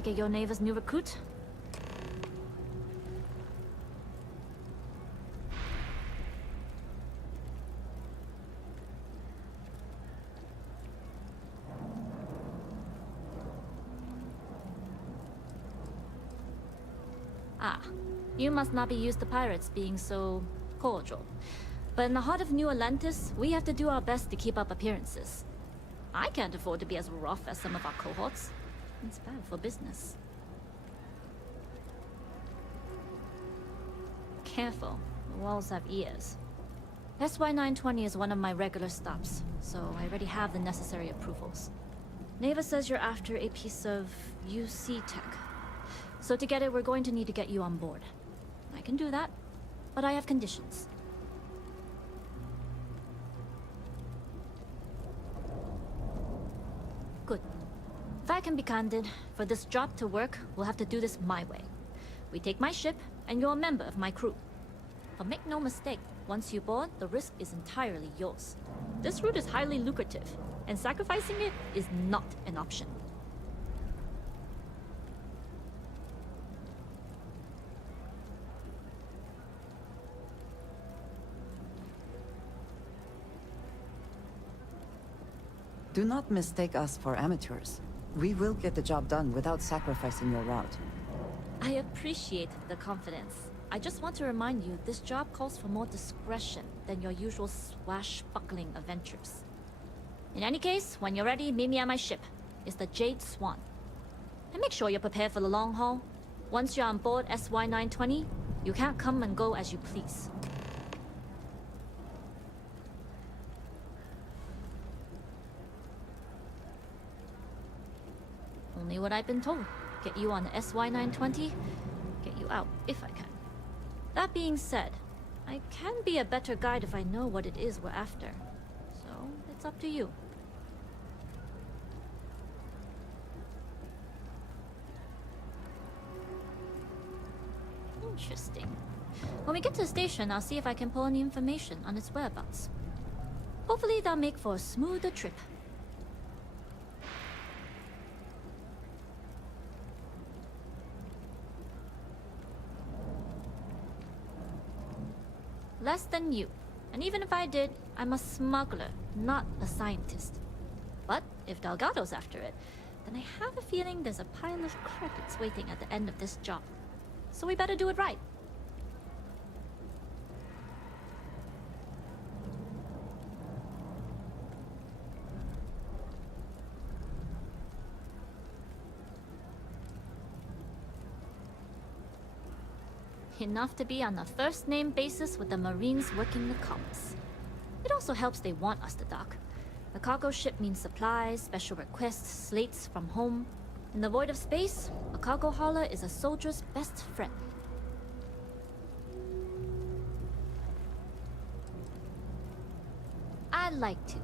take it you're Neva's new recruit? Ah, you must not be used to pirates being so cordial. But in the heart of New Atlantis, we have to do our best to keep up appearances. I can't afford to be as rough as some of our cohorts. It's bad for business. Careful, the walls have ears. SY-920 is one of my regular stops, so I already have the necessary approvals. Neva says you're after a piece of UC tech. So to get it, we're going to need to get you on board. I can do that, but I have conditions. Good. If I can be candid, for this job to work, we'll have to do this my way. We take my ship, and you're a member of my crew. But make no mistake, once you board, the risk is entirely yours. This route is highly lucrative, and sacrificing it is not an option. Do not mistake us for amateurs. We will get the job done without sacrificing your route. I appreciate the confidence. I just want to remind you, this job calls for more discretion than your usual swashbuckling adventures. In any case, when you're ready, meet me at my ship. It's the Jade Swan. And make sure you're prepared for the long haul. Once you're on board SY-920, you can't come and go as you please. Only what I've been told. Get you on the SY-920, get you out if I can. That being said, I can be a better guide if I know what it is we're after. So, it's up to you. Interesting. When we get to the station, I'll see if I can pull any information on its whereabouts. Hopefully that'll make for a smoother trip. Less than you. And even if I did, I'm a smuggler, not a scientist. But if Delgado's after it, then I have a feeling there's a pile of credits waiting at the end of this job. So we better do it right. Enough to be on a first-name basis with the Marines working the comms. It also helps they want us to dock. The cargo ship means supplies, special requests, slates from home. In the void of space, a cargo hauler is a soldier's best friend. I'd like to,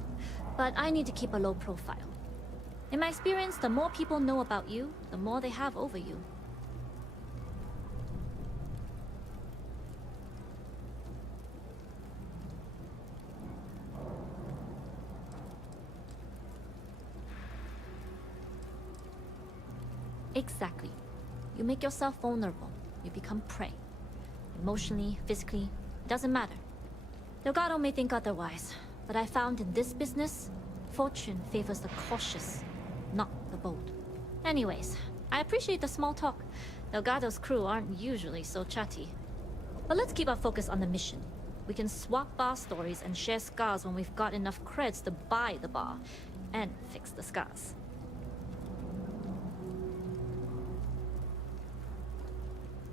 but I need to keep a low profile. In my experience, the more people know about you, the more they have over you. Exactly. You make yourself vulnerable. You become prey. Emotionally, physically, it doesn't matter. Delgado may think otherwise, but I found in this business, fortune favors the cautious, not the bold. Anyways, I appreciate the small talk. Delgado's crew aren't usually so chatty. But let's keep our focus on the mission. We can swap bar stories and share scars when we've got enough creds to buy the bar and fix the scars.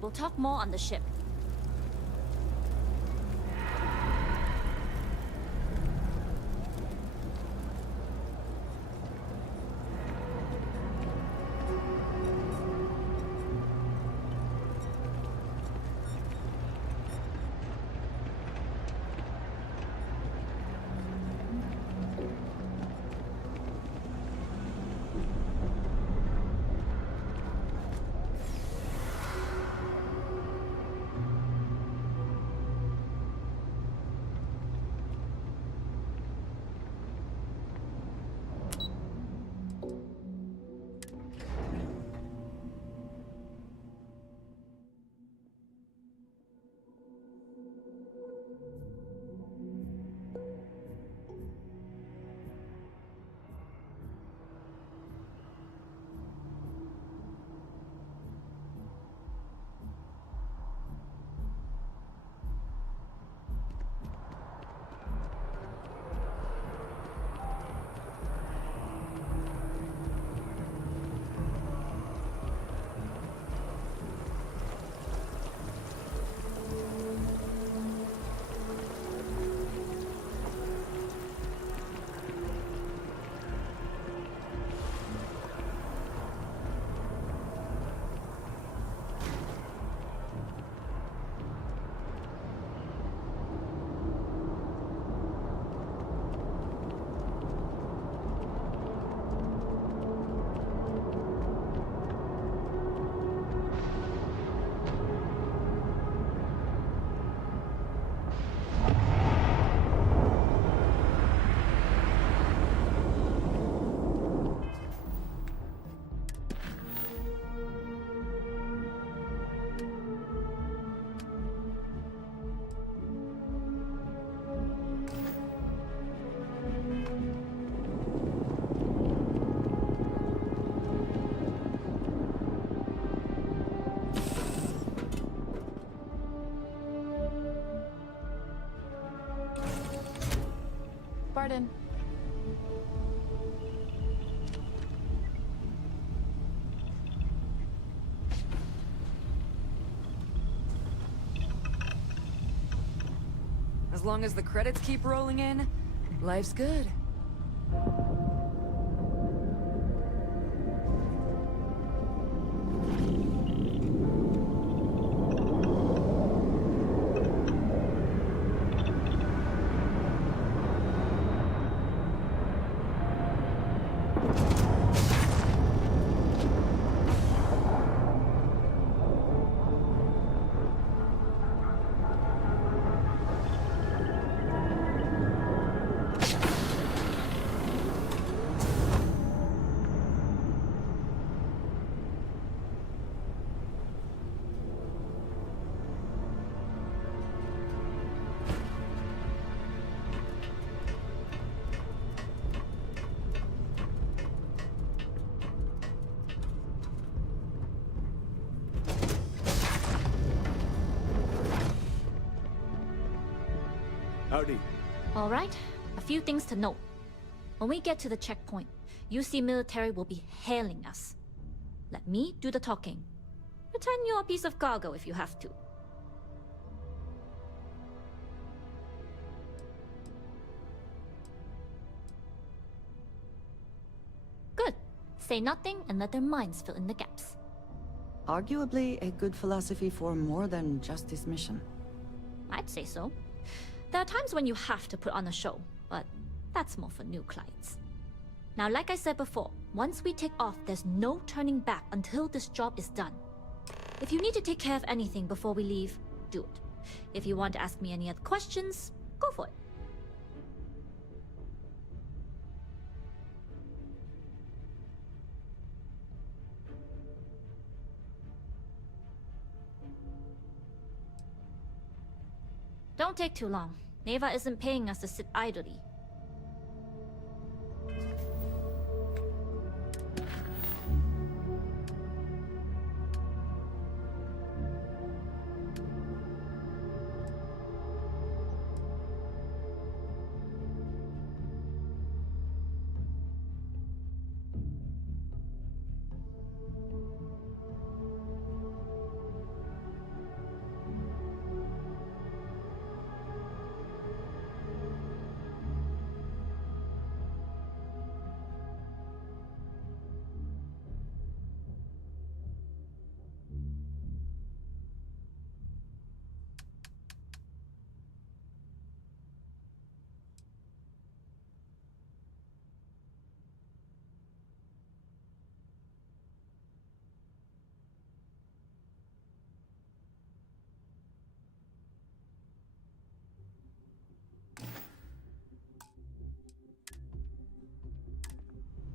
We'll talk more on the ship. As long as the credits keep rolling in, life's good. Howdy. All right, a few things to note. When we get to the checkpoint, UC military will be hailing us. Let me do the talking. Pretend you're a piece of cargo if you have to. Good. Say nothing and let their minds fill in the gaps. Arguably a good philosophy for more than just this mission. I'd say so. There are times when you have to put on a show, but that's more for new clients. Now, like I said before, once we take off, there's no turning back until this job is done. If you need to take care of anything before we leave, do it. If you want to ask me any other questions, go for it. Don't take too long. Neva isn't paying us to sit idly.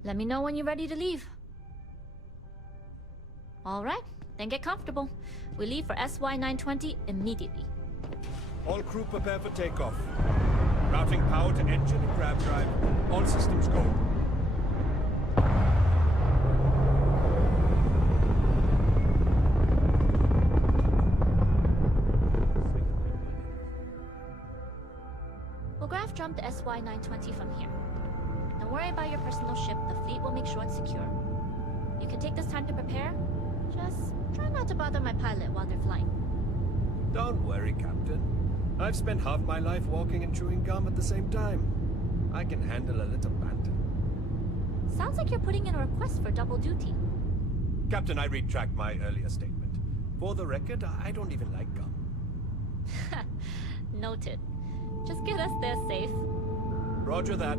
Let me know when you're ready to leave. All right, then get comfortable. We leave for SY-920 immediately. All crew prepare for takeoff. Routing power to engine and grav drive. All systems go. We'll grav jump the SY-920 from here. Don't worry about your personal ship. The fleet will make sure it's secure. You can take this time to prepare. Just try not to bother my pilot while they're flying. Don't worry, Captain. I've spent half my life walking and chewing gum at the same time. I can handle a little banter. Sounds like you're putting in a request for double duty. Captain, I retract my earlier statement. For the record, I don't even like gum. Noted. Just get us there safe. Roger that.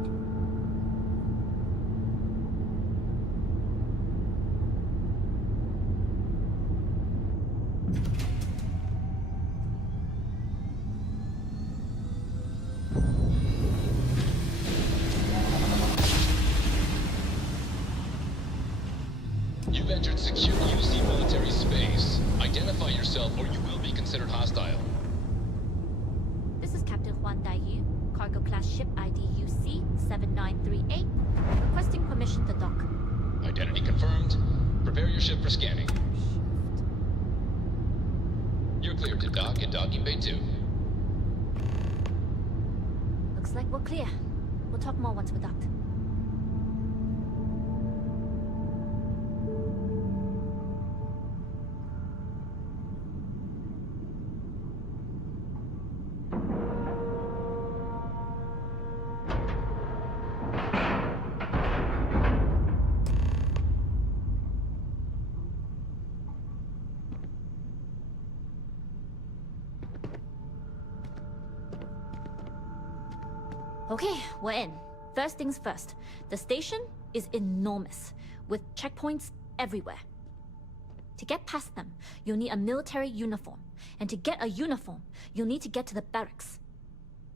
You've entered secure UC military space. Identify yourself or you will be considered hostile. This is Captain Huan Daiyu, cargo class ship ID UC-7938, requesting permission to dock. Identity confirmed. Prepare your ship for scanning. You're cleared to dock in docking bay 2. Looks like we're clear. We'll talk more once we're docked. Okay, we're in. First things first. The station is enormous, with checkpoints everywhere. To get past them, you'll need a military uniform. And to get a uniform, you'll need to get to the barracks.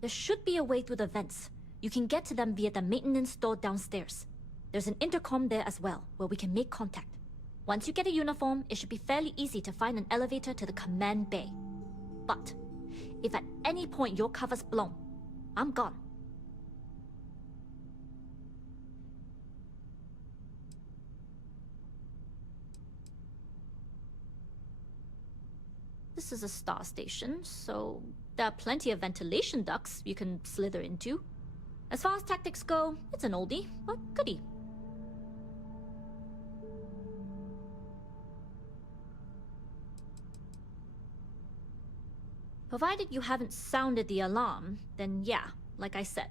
There should be a way through the vents. You can get to them via the maintenance store downstairs. There's an intercom there as well, where we can make contact. Once you get a uniform, it should be fairly easy to find an elevator to the command bay. But if at any point your cover's blown, I'm gone. This is a star station, so there are plenty of ventilation ducts you can slither into. As far as tactics go, it's an oldie, but goodie. Provided you haven't sounded the alarm, then yeah, like I said,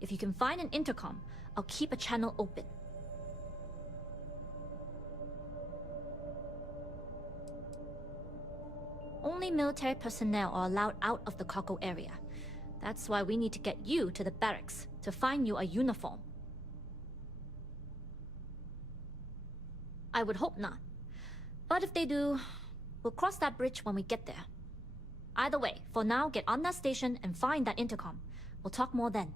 if you can find an intercom, I'll keep a channel open. Only military personnel are allowed out of the cargo area. That's why we need to get you to the barracks to find you a uniform. I would hope not. But if they do, we'll cross that bridge when we get there. Either way, for now, get on that station and find that intercom. We'll talk more then.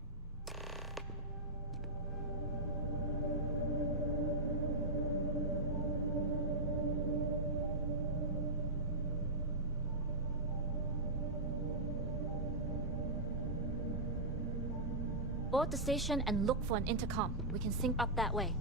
Board the station and look for an intercom. We can sync up that way.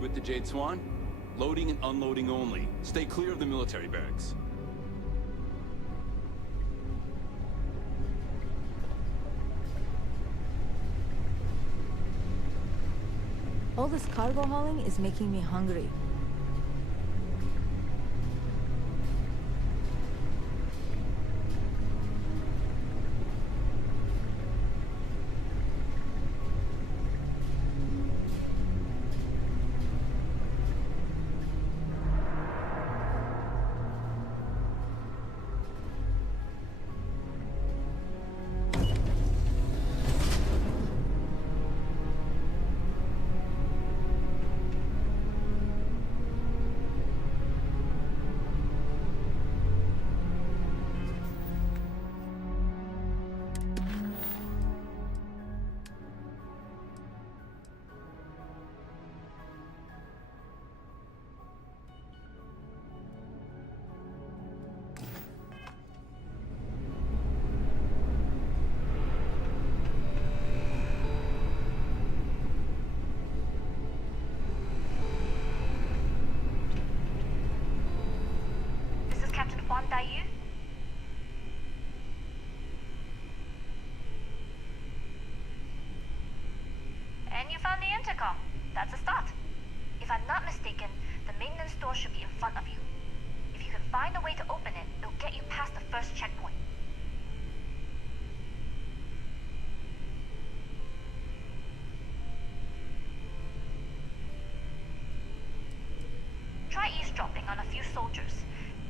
With the Jade Swan? Loading and unloading only. Stay clear of the military barracks. All this cargo hauling is making me hungry. And you found the intercom. That's a start. If I'm not mistaken, the maintenance door should be in front of you. If you can find a way to open it, it'll get you past the first checkpoint. Try eavesdropping on a few soldiers.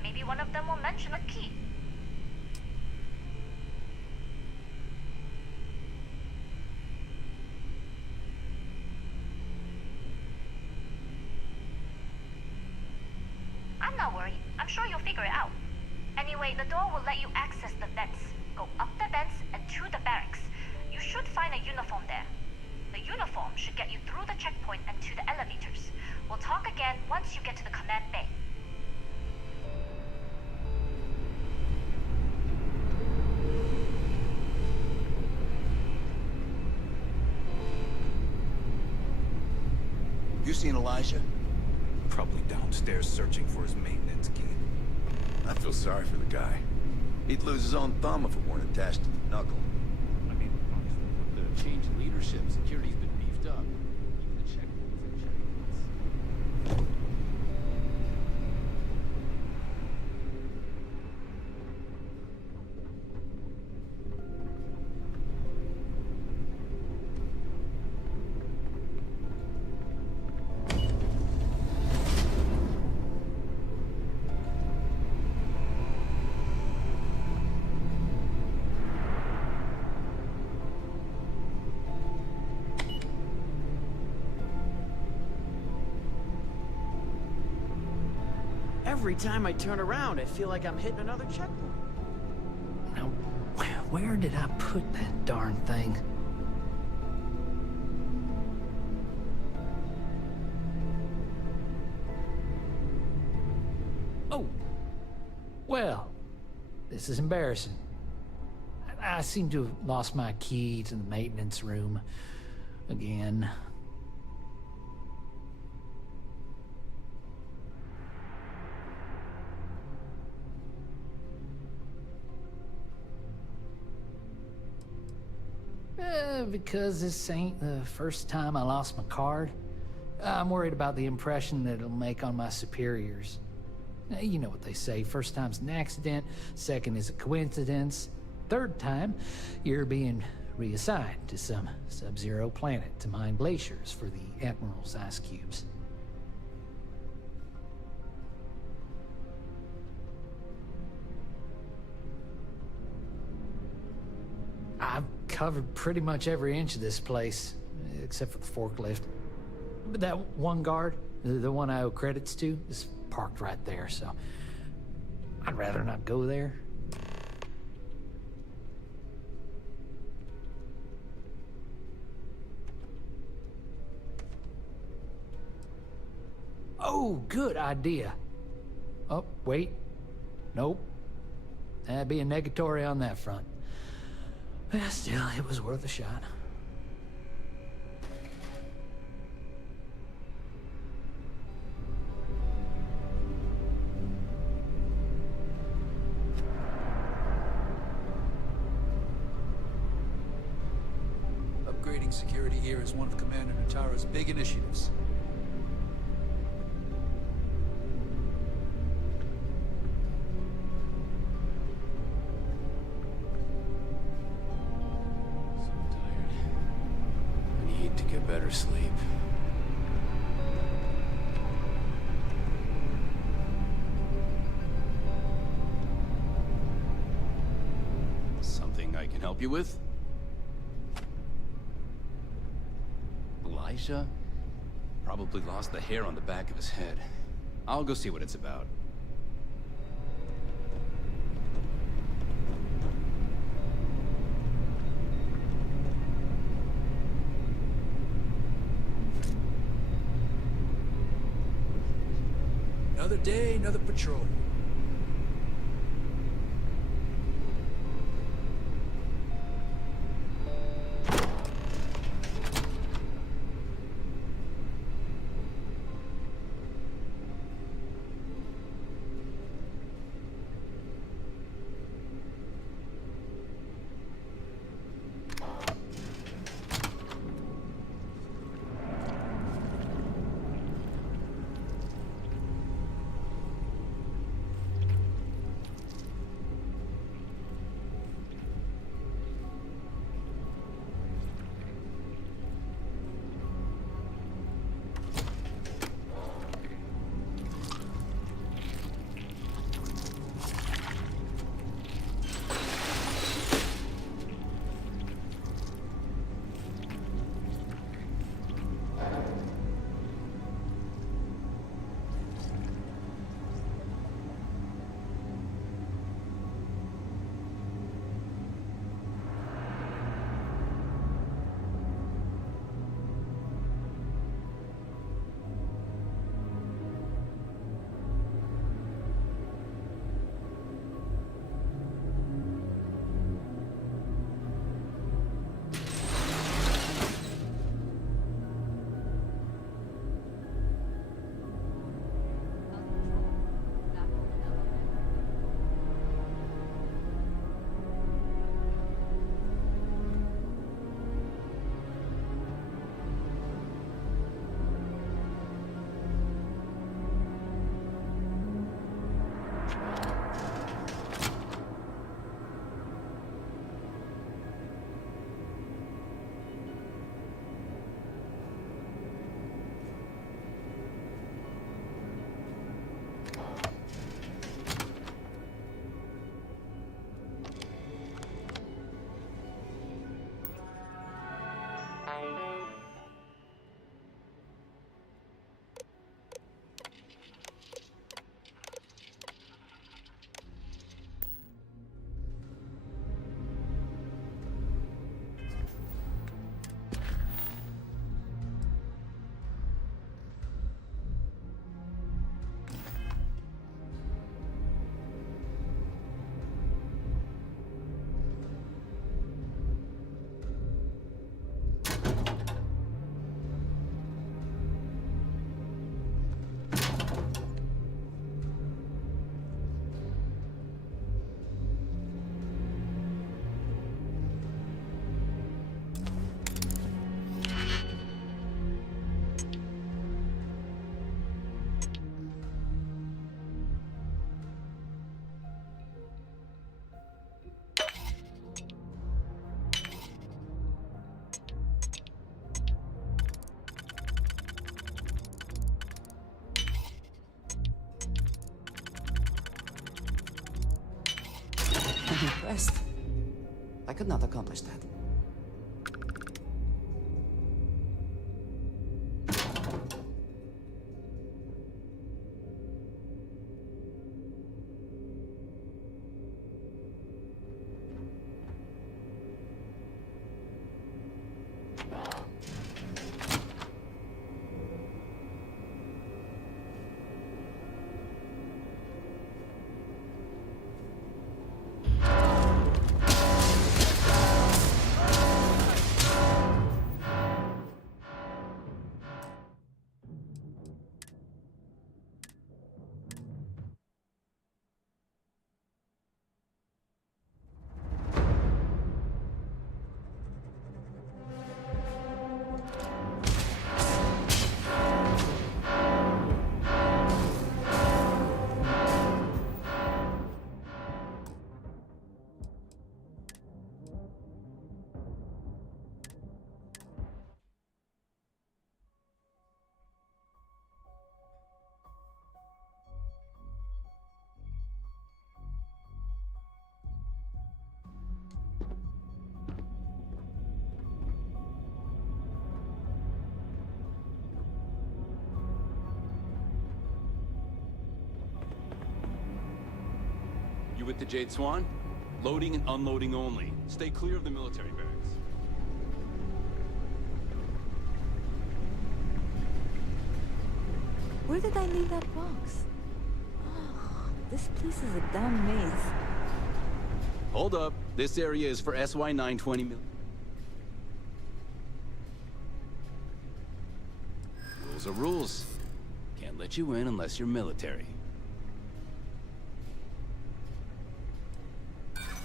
Maybe one of them will mention a key. I'm not worried. I'm sure you'll figure it out. Anyway, the door will let you access the vents. Go up the vents and to the barracks. You should find a uniform there. The uniform should get you through the checkpoint and to the elevators. We'll talk again once you get to the command bay. You seen Elijah? Probably downstairs searching for his maintenance key. I feel sorry for the guy. He'd lose his own thumb if it weren't attached to the knuckle. I mean, honestly, with the change in leadership, security's been beefed up. Even the checkpoints and checkpoints. Every time I turn around, I feel like I'm hitting another checkpoint. Now, where did I put that darn thing? Oh! Well, this is embarrassing. I seem to have lost my key to the maintenance room again. Because this ain't the first time I lost my card. I'm worried about the impression that it'll make on my superiors. You know what they say, first time's an accident, second is a coincidence, third time, you're being reassigned to some sub-zero planet to mine glaciers for the Admiral's ice cubes. I've covered pretty much every inch of this place, except for the forklift. But that one guard, the one I owe credits to, is parked right there, so I'd rather not go there. Oh, good idea. Oh, wait. Nope. That'd be a negatory on that front. But still, it was worth a shot. Upgrading security here is one of Commander Natara's big initiatives. Better sleep. Something I can help you with? Elijah? Probably lost the hair on the back of his head. I'll go see what it's about. Another day, another patrol. impressed. I could not accomplish that. You with the Jade Swan? Loading and unloading only. Stay clear of the military barracks. Where did I leave that box? Oh, this place is a damn maze. Hold up. This area is for SY-920 mil. Rules are rules. Can't let you in unless you're military.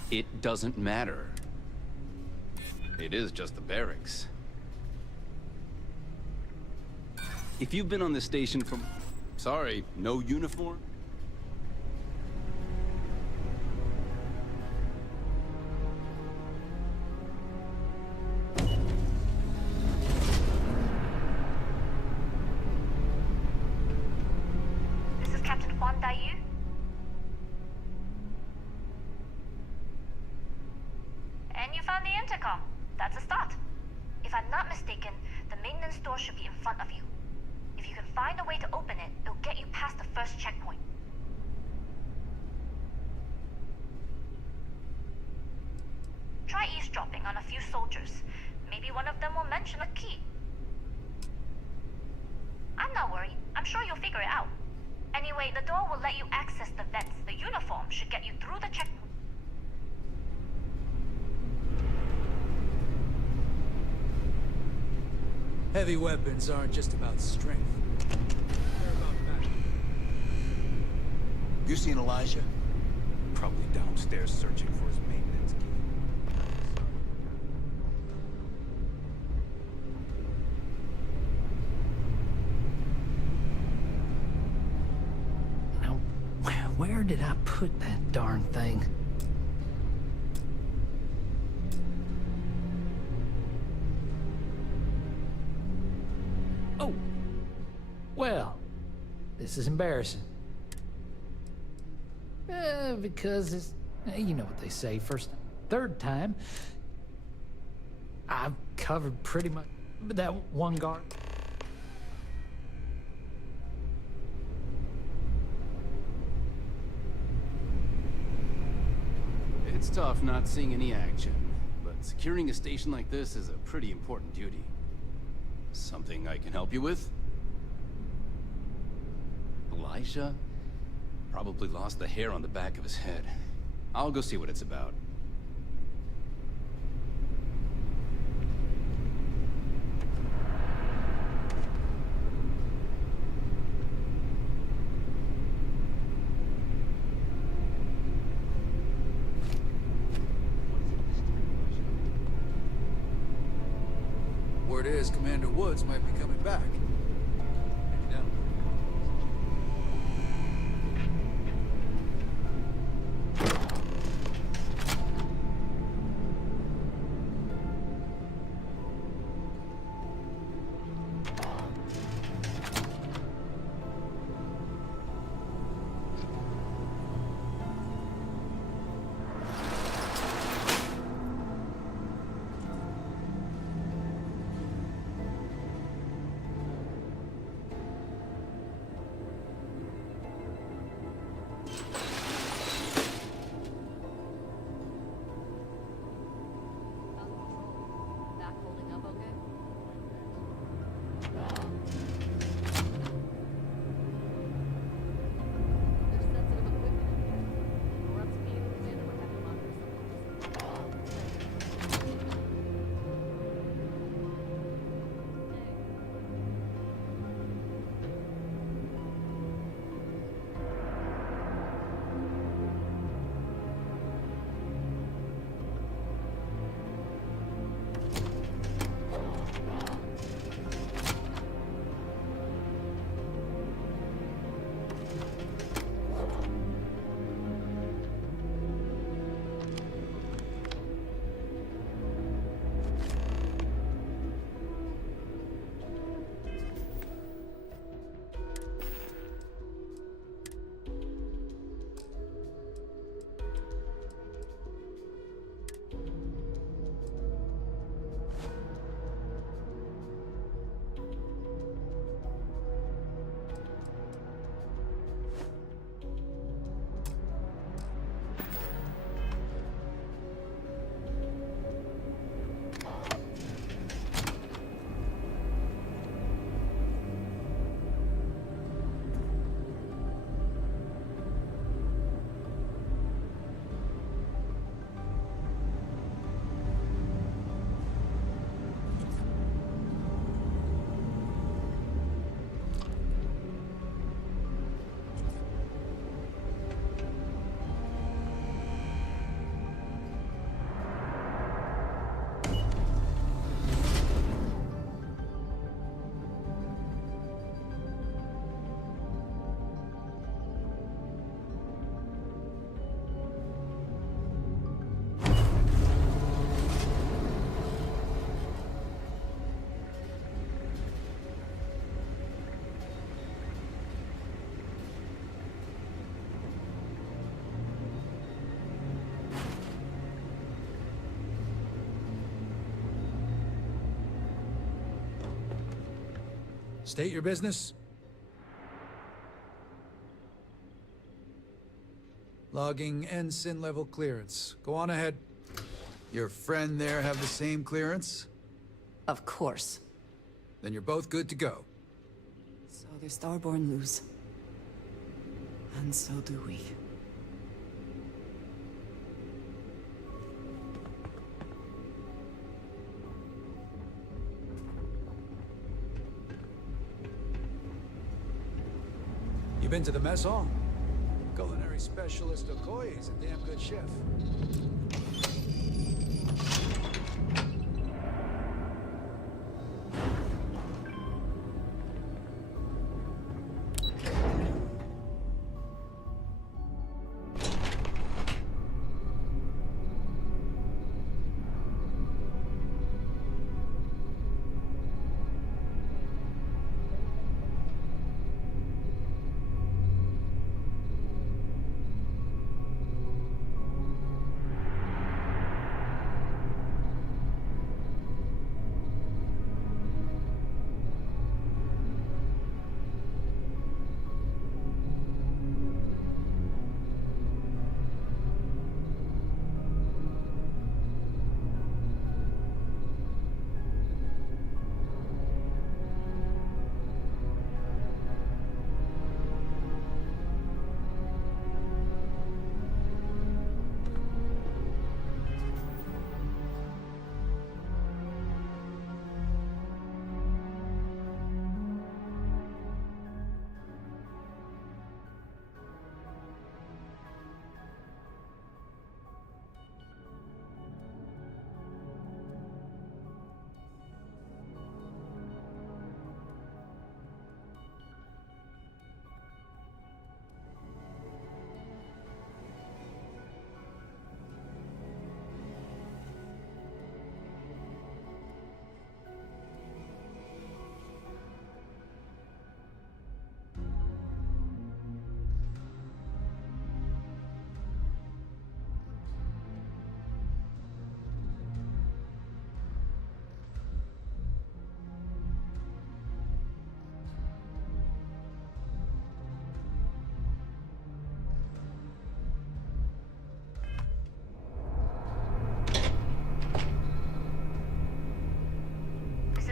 It doesn't matter. It is just the barracks. If you've been on this station from... Sorry, no uniform? This is Captain Huan Daiyu. And you found the intercom. That's a start. If I'm not mistaken, the maintenance door should be in front of you. If you can find a way to open it, it'll get you past the first checkpoint. Try eavesdropping on a few soldiers. Maybe one of them will mention a key. I'm not worried. I'm sure you'll figure it out. Anyway, the door will let you access the vents. The uniform should get you through the checkpoint. Heavy weapons aren't just about strength. They're about battle. You seen Elijah? Probably downstairs searching for his maintenance key. Now, where did I put that darn thing? Oh! Well, this is embarrassing. Because it's... You know what they say, third time. I've covered pretty much that one guard. It's tough not seeing any action, but securing a station like this is a pretty important duty. Something I can help you with? Elijah? Probably lost the hair on the back of his head. I'll go see what it's about. Word is Commander Woods might be coming back. Maybe now. State your business. Logging ensign level clearance. Go on ahead. Your friend there have the same clearance? Of course. Then you're both good to go. So the Starborn lose. And so do we. You been to the mess hall? Culinary specialist Okoye is a damn good chef.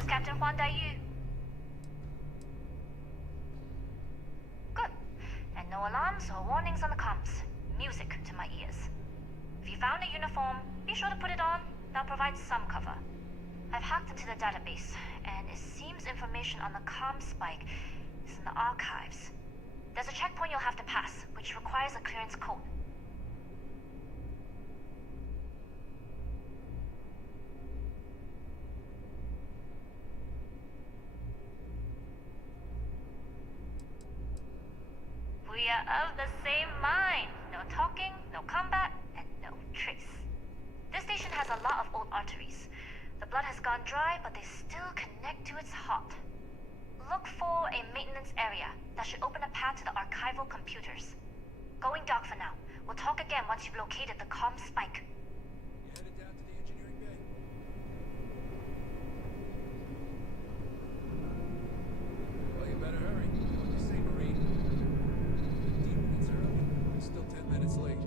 Captain Huan Daiyu. Good. And no alarms or warnings on the comms. Music to my ears. If you found a uniform, be sure to put it on. That'll provide some cover. I've hacked into the database, and it seems information on the comm spike is in the archives. There's a checkpoint you'll have to pass, which requires a clearance code. We are of the same mind. No talking, no combat, and no trace. This station has a lot of old arteries. The blood has gone dry, but they still connect to its heart. Look for a maintenance area that should open a path to the archival computers. Going dark for now. We'll talk again once you've located the comm spike. You headed down to the engineering bay? Well, you better hurry. What do you say, Marine? 15 minutes early. Still 10 minutes late.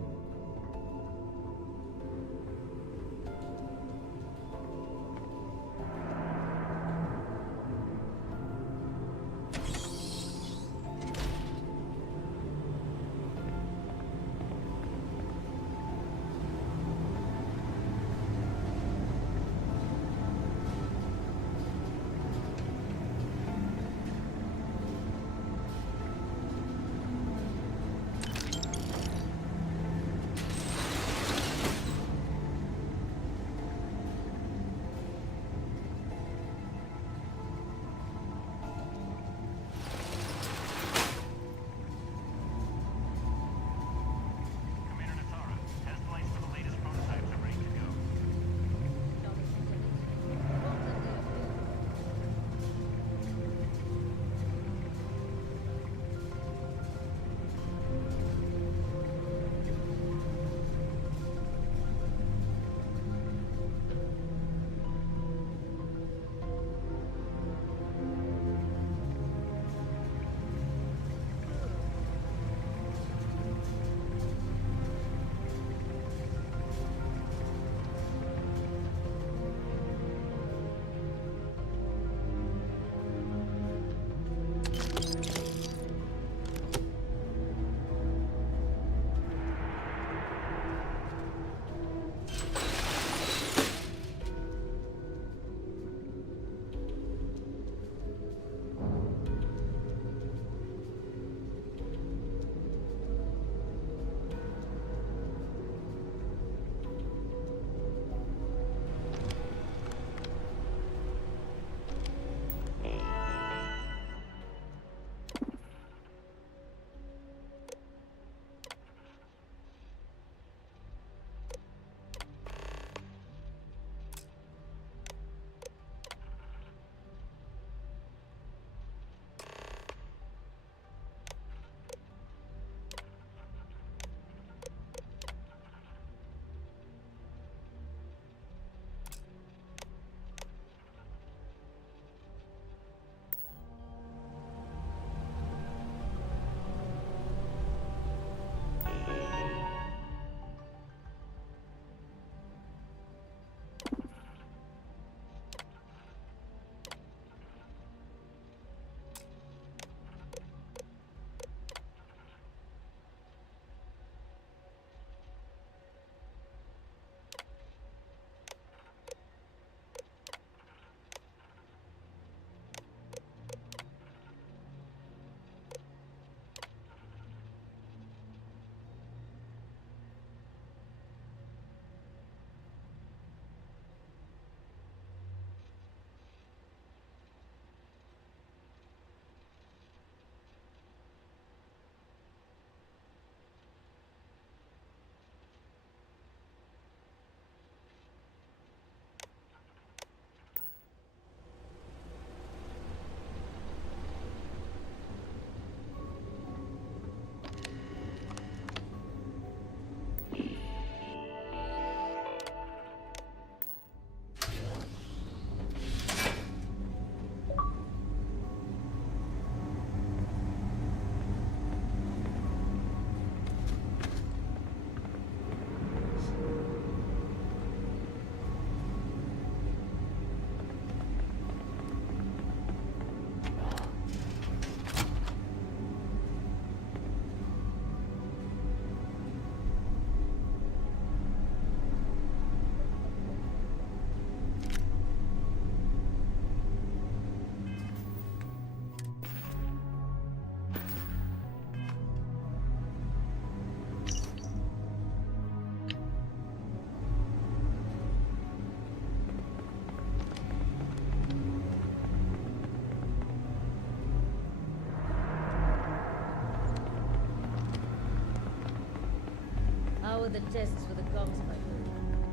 further tests for the comms pipe.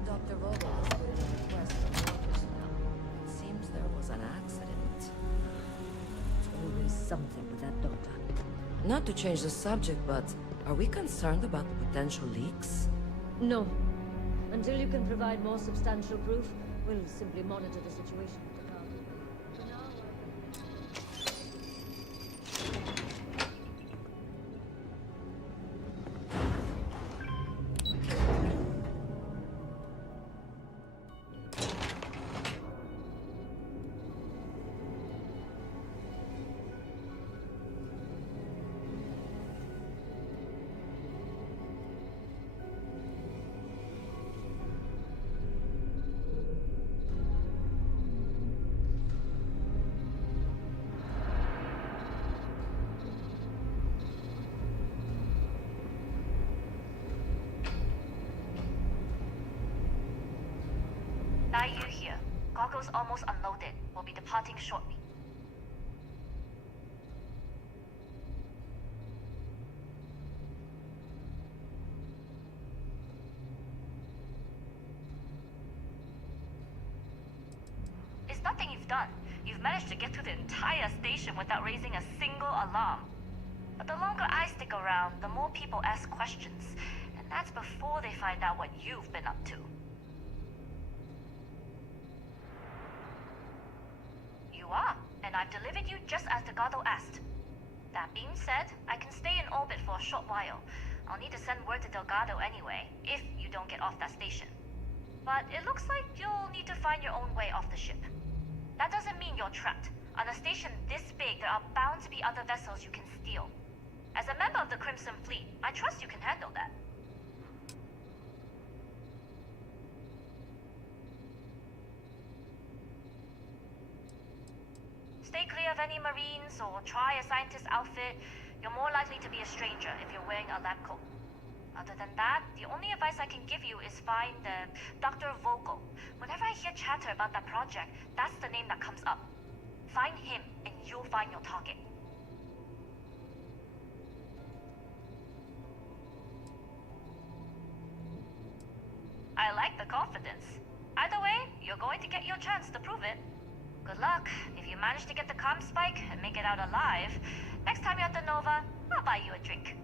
Dr. Vogel has put in a request for more personnel. It seems there was an accident. There's always something with that doctor. Not to change the subject, but are we concerned about the potential leaks? No. Until you can provide more substantial proof, we'll simply monitor the situation. For now, Yu here. Goggles almost unloaded. We'll be departing shortly. It's nothing you've done. You've managed to get through the entire station without raising a single alarm. But the longer I stick around, the more people ask questions. And that's before they find out what you've been up to. You are, and I've delivered you just as Delgado asked. That being said, I can stay in orbit for a short while. I'll need to send word to Delgado anyway, if you don't get off that station. But it looks like you'll need to find your own way off the ship. That doesn't mean you're trapped. On a station this big, there are bound to be other vessels you can steal. As a member of the Crimson Fleet, I trust you can handle that. Stay clear of any Marines or try a scientist outfit. You're more likely to be a stranger if you're wearing a lab coat. Other than that, the only advice I can give you is find Dr. Vogel. Whenever I hear chatter about that project, that's the name that comes up. Find him, and you'll find your target. I like the confidence. Either way, you're going to get your chance to prove it. Good luck. If you manage to get the comm spike and make it out alive, next time you're at the Nova, I'll buy you a drink.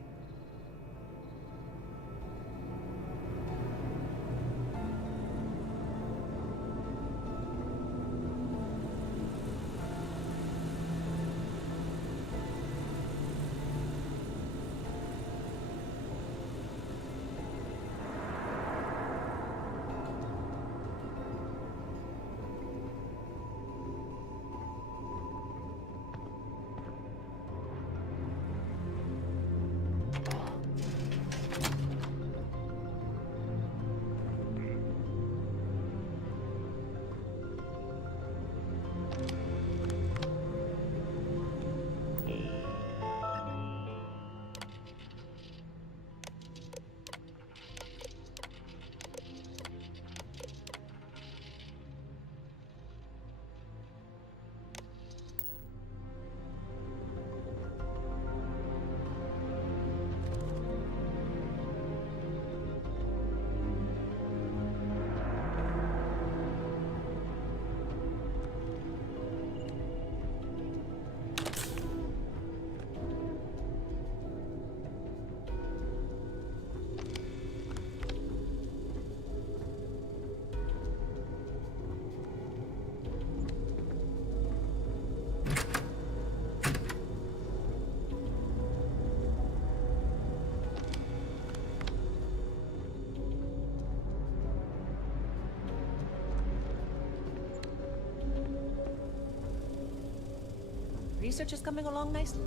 Research is coming along nicely.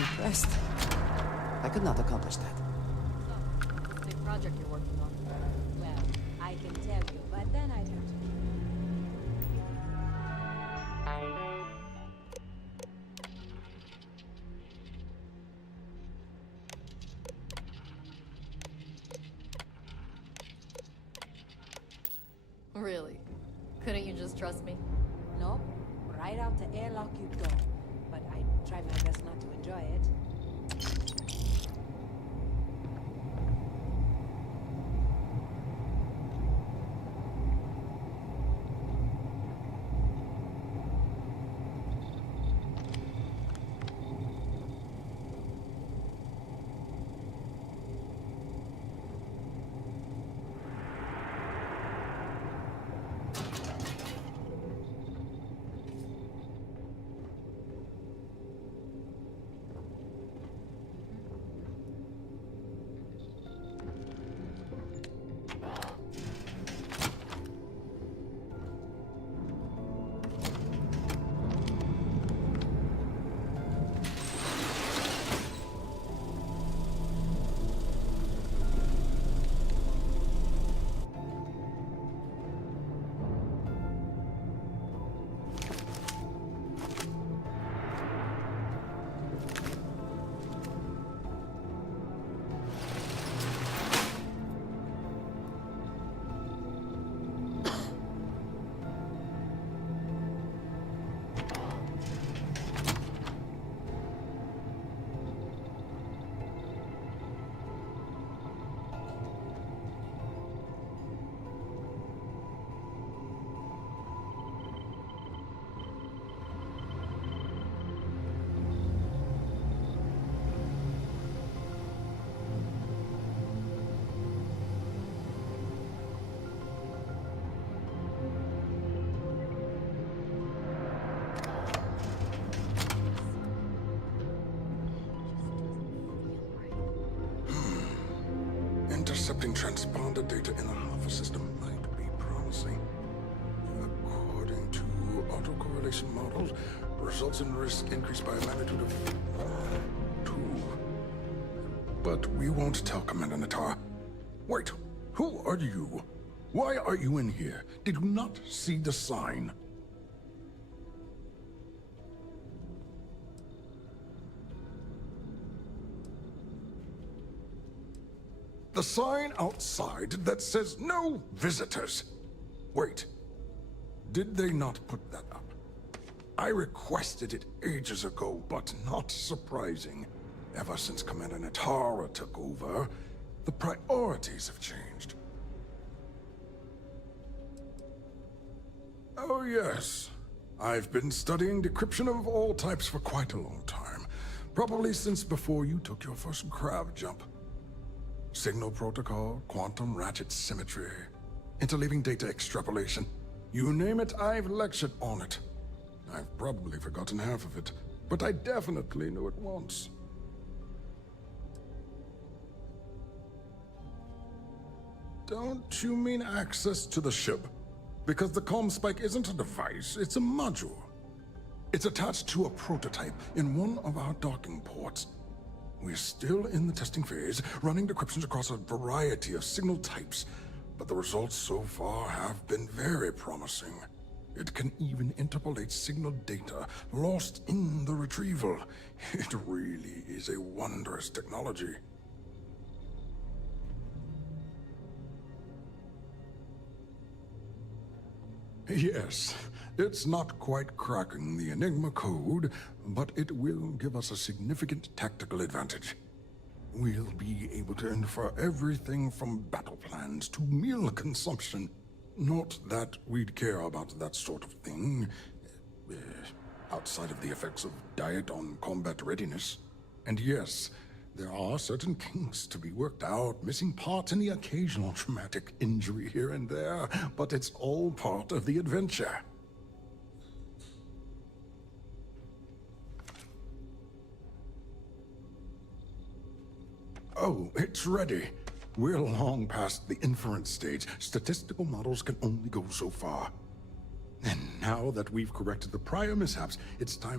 impressed. I could not accomplish that. This big project you're working on. Well, I can tell you, but then I'd have to. Really? Couldn't you just trust me? Nope. Right out the airlock you go. But I try my best not to enjoy it. Intercepting transponder data in the Alpha system might be promising. According to autocorrelation models, results in risk increased by a magnitude of 2. But we won't tell Commander Natar. Wait, who are you? Why are you in here? Did you not see the sign? The sign outside that says no visitors. Wait, did they not put that up? I requested it ages ago, but not surprising. Ever since Commander Natara took over, the priorities have changed. Oh yes, I've been studying decryption of all types for quite a long time. Probably since before you took your first crab jump. Signal protocol, quantum ratchet symmetry, interleaving data extrapolation. You name it, I've lectured on it. I've probably forgotten half of it, but I definitely knew it once. Don't you mean access to the ship? Because the comm spike isn't a device, it's a module. It's attached to a prototype in one of our docking ports. We're still in the testing phase, running decryptions across a variety of signal types, but the results so far have been very promising. It can even interpolate signal data lost in the retrieval. It really is a wondrous technology. Yes, it's not quite cracking the Enigma code, but it will give us a significant tactical advantage. We'll be able to infer everything from battle plans to meal consumption. Not that we'd care about that sort of thing, outside of the effects of diet on combat readiness. And yes, there are certain kinks to be worked out, missing parts and the occasional traumatic injury here and there, but it's all part of the adventure. Oh, it's ready. We're long past the inference stage. Statistical models can only go so far. And now that we've corrected the prior mishaps, it's time